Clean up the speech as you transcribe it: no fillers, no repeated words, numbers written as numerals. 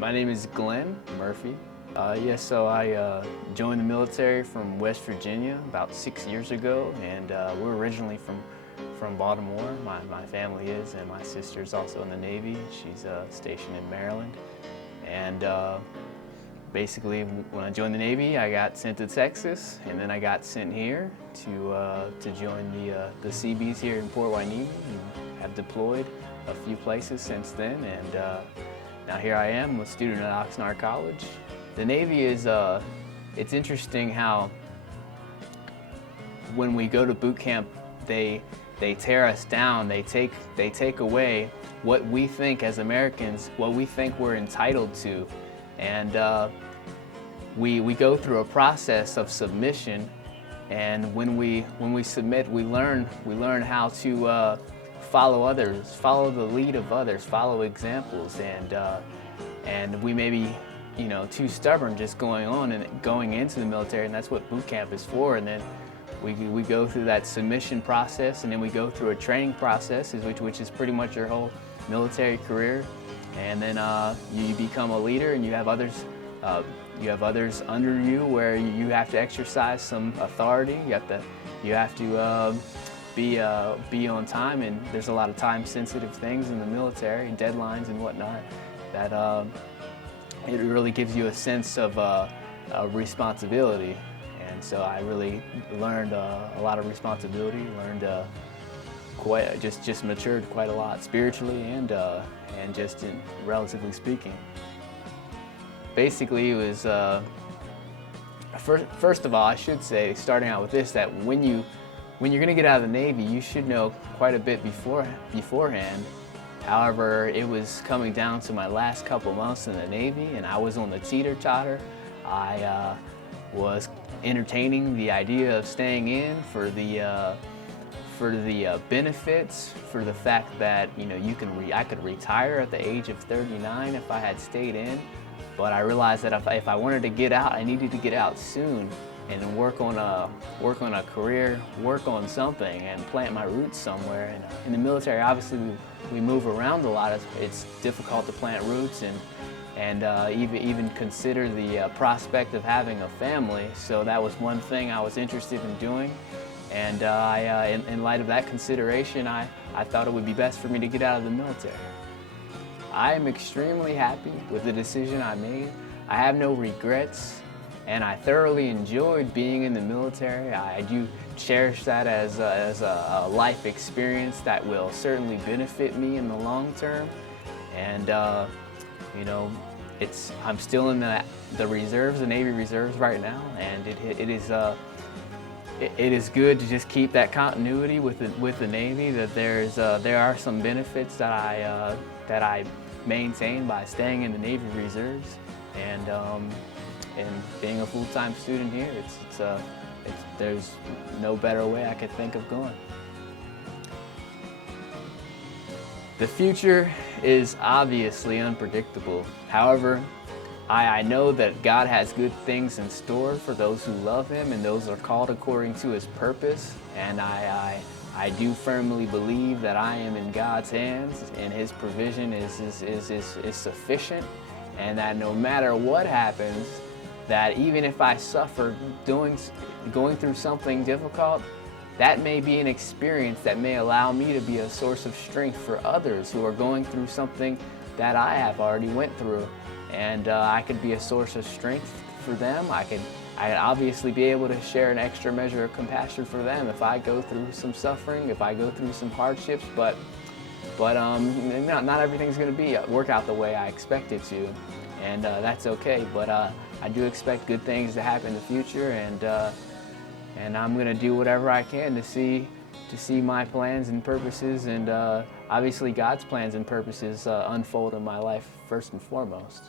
My name is Glen Murphy. So I joined the military from West Virginia about 6 years ago, and we're originally from Baltimore. My family is, and my sister's also in the Navy. She's stationed in Maryland. And basically, when I joined the Navy, I got sent to Texas, and then I got sent here to join the Seabees here in Port Hueneme. Have deployed a few places since then, and now here I am, a student at Oxnard College. The Navy is, it's interesting how when we go to boot camp, they tear us down, they take away what we think as Americans, what we think we're entitled to. And we go through a process of submission, and when we submit, we learn how to follow others, follow the lead of others, follow examples, and we may be, too stubborn just going into the military, and that's what boot camp is for. And then we go through that submission process, and then we go through a training process, which is pretty much your whole military career. And then you become a leader, and you have others under you where you have to exercise some authority. You have to be on time, and there's a lot of time-sensitive things in the military, deadlines and whatnot, that it really gives you a sense of responsibility. And so I really learned a lot of responsibility, just matured quite a lot spiritually and just in relatively speaking. Basically, it was first of all, I should say, starting out with this, that when you're going to get out of the Navy, you should know quite a bit beforehand. However, it was coming down to my last couple months in the Navy, and I was on the teeter-totter. I was entertaining the idea of staying in for the benefits, for the fact that I could retire at the age of 39 if I had stayed in. But I realized that if I wanted to get out, I needed to get out soon and work on a career, work on something, and plant my roots somewhere. And in the military, obviously, we move around a lot. It's difficult to plant roots and even consider the prospect of having a family. So that was one thing I was interested in doing. And in light of that consideration, I thought it would be best for me to get out of the military. I am extremely happy with the decision I made. I have no regrets, and I thoroughly enjoyed being in the military. I do cherish that as a life experience that will certainly benefit me in the long term. And I'm still in the reserves, the Navy Reserves right now, and it is good to just keep that continuity with the Navy. That there are some benefits that I maintain by staying in the Navy Reserves, and being a full-time student here. There's no better way I could think of going. The future is obviously unpredictable. However, I know that God has good things in store for those who love Him and those who are called according to His purpose. And I do firmly believe that I am in God's hands, and His provision is sufficient, and that no matter what happens, that even if I suffer going through something difficult, that may be an experience that may allow me to be a source of strength for others who are going through something that I have already went through. And I could be a source of strength for them. I'd obviously be able to share an extra measure of compassion for them if I go through some suffering, if I go through some hardships, but not everything's going to work out the way I expect it to, and that's okay. But I do expect good things to happen in the future, and I'm going to do whatever I can to see my plans and purposes, and obviously God's plans and purposes unfold in my life first and foremost.